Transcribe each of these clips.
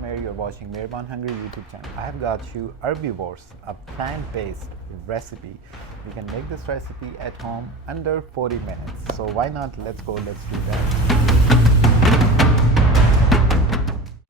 Mair, you're watching Mair Hungry YouTube channel. I have got you herbivores, a plant-based recipe. You can make this recipe at home under 40 minutes. So why not? Let's go, let's do that.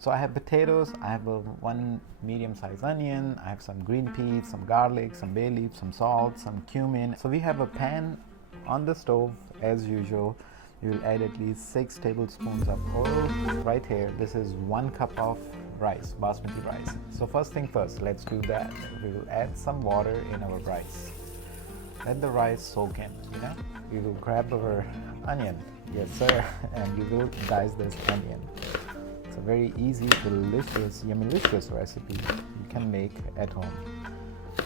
So I have potatoes, I have one medium-sized onion, I have some green peas, some garlic, some bay leaf, some salt, some cumin. So we have a pan on the stove as usual. You will add at least 6 tablespoons of oil. Right here, this is 1 cup of rice, basmati rice. So first thing first, let's do that. We will add some water in our rice. Let the rice soak in, We will grab our onion, yes sir, and we will dice this onion. It's a very easy, delicious, yummylicious recipe you can make at home.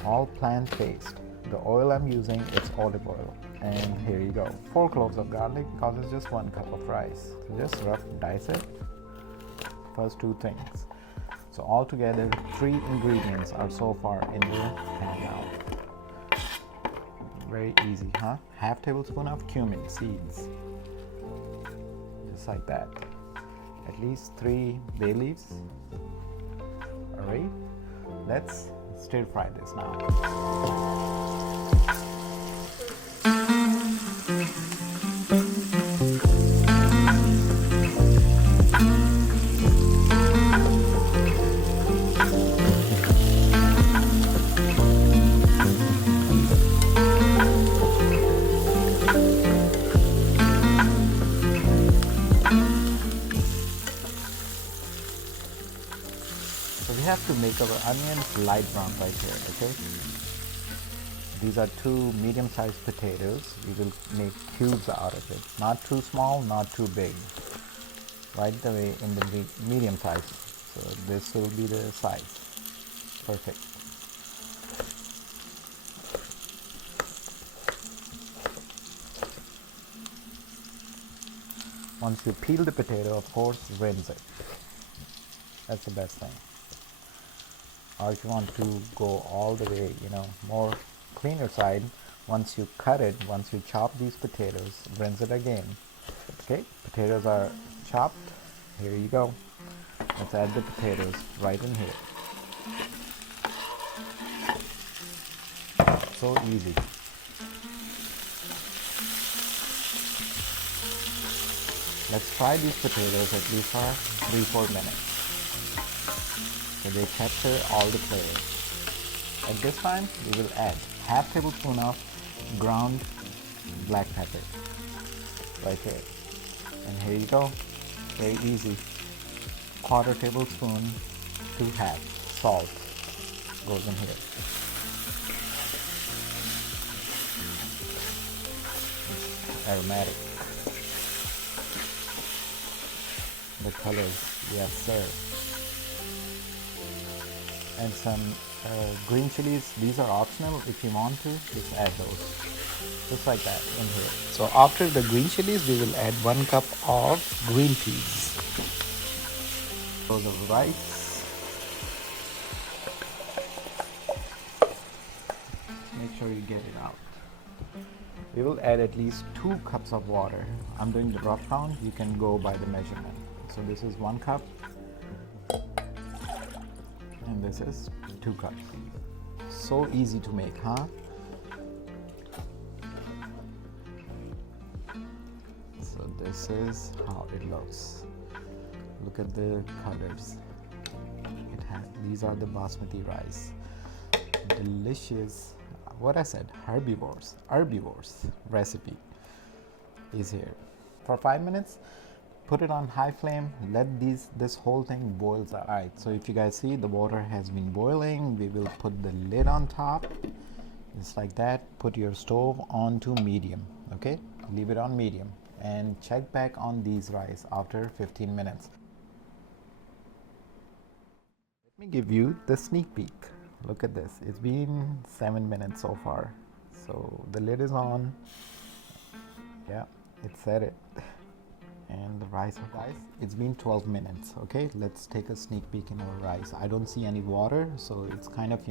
All plant-based. The oil I'm using is olive oil. And here you go, 4 cloves of garlic because it's just 1 cup of rice. So just rough dice it. First 2 things. So altogether 3 ingredients are so far in the pan now. Very easy, huh? Half tablespoon of cumin seeds. Just like that. At least 3 bay leaves. Alright, let's stir fry this now. So we have to make our onions light brown right here, okay? These are 2 medium-sized potatoes. We will make cubes out of it. Not too small, not too big. Right away in the medium size. So this will be the size. Perfect. Once you peel the potato, of course, rinse it. That's the best thing. Or if you want to go all the way, more cleaner side, once you cut it, once you chop these potatoes, rinse it again. Okay, potatoes are chopped. Here you go. Let's add the potatoes right in here. So easy. Let's fry these potatoes at least for 3-4 minutes. So they capture all the flavors. At this time, we will add half tablespoon of ground black pepper right here. And here you go, very easy. 1/4 tablespoon to half salt goes in here. Aromatic. The colors, yes sir. And some green chilies. These are optional. If you want to, just add those. Just like that in here. So after the green chilies, we will add 1 cup of green peas. So the rice. Make sure you get it out. We will add at least 2 cups of water. I'm doing the rough count. You can go by the measurement. So this is 1 cup. And this is 2 cups. So easy to make, huh? So this is how it looks. Look at the colors. These are the basmati rice. Delicious. What I said, herbivores recipe is here. For 5 minutes. Put it on high flame, let this whole thing boils. Alright, so if you guys see, the water has been boiling. We will put the lid on top, just like that. Put your stove on to medium, okay? Leave it on medium and check back on these rice after 15 minutes. Let me give you the sneak peek. Look at this, it's been 7 minutes so far. So the lid is on. Yeah, it said it. And the rice, guys, it's been 12 minutes. Okay, let's take a sneak peek in our rice. I don't see any water, so it's kind of,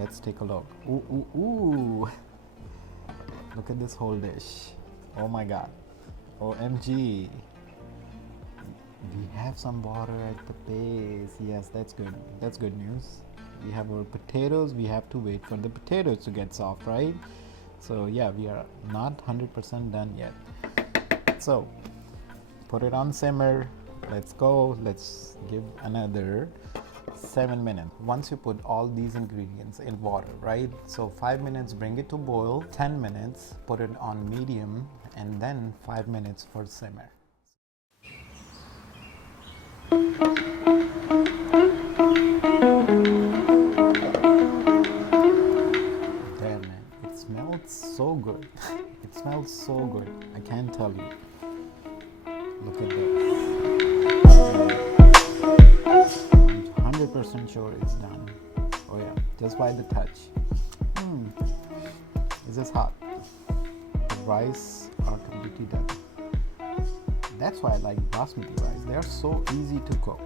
let's take a look. Ooh. Look at this whole dish. Oh my god. OMG. We have some water at the base. Yes, that's good. That's good news. We have our potatoes. We have to wait for the potatoes to get soft, right? So yeah, we are not 100% done yet. So put it on simmer. Let's go. Let's give another 7 minutes. Once you put all these ingredients in water, right? So 5 minutes, bring it to boil. 10 minutes, put it on medium, and then 5 minutes for simmer. Damn, man, it smells so good. It smells so good. I can't tell you. Look at this. I'm 100% sure it's done. Oh yeah, just by the touch. It's just hot. The rice are completely done. That's why I like basmati rice. They are so easy to cook.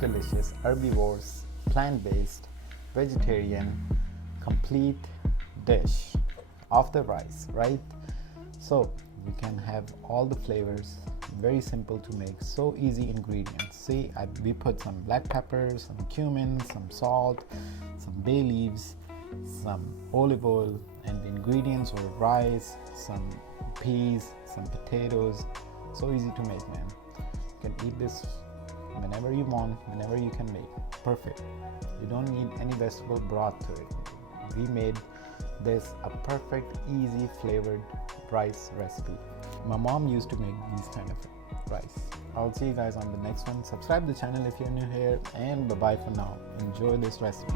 Delicious herbivores, plant-based, vegetarian, complete dish of the rice, right? So we can have all the flavors, very simple to make, so easy ingredients. See, we put some black pepper, some cumin, some salt, some bay leaves, some olive oil, and the ingredients were rice, some peas, some potatoes. So easy to make, man. You can eat this whenever you want, whenever you can make. Perfect. You don't need any vegetable broth to it. We made this a perfect, easy flavored rice recipe. My mom used to make these kind of rice. I'll see you guys on the next one. Subscribe to the channel if you're new here, and bye bye for now. Enjoy this recipe.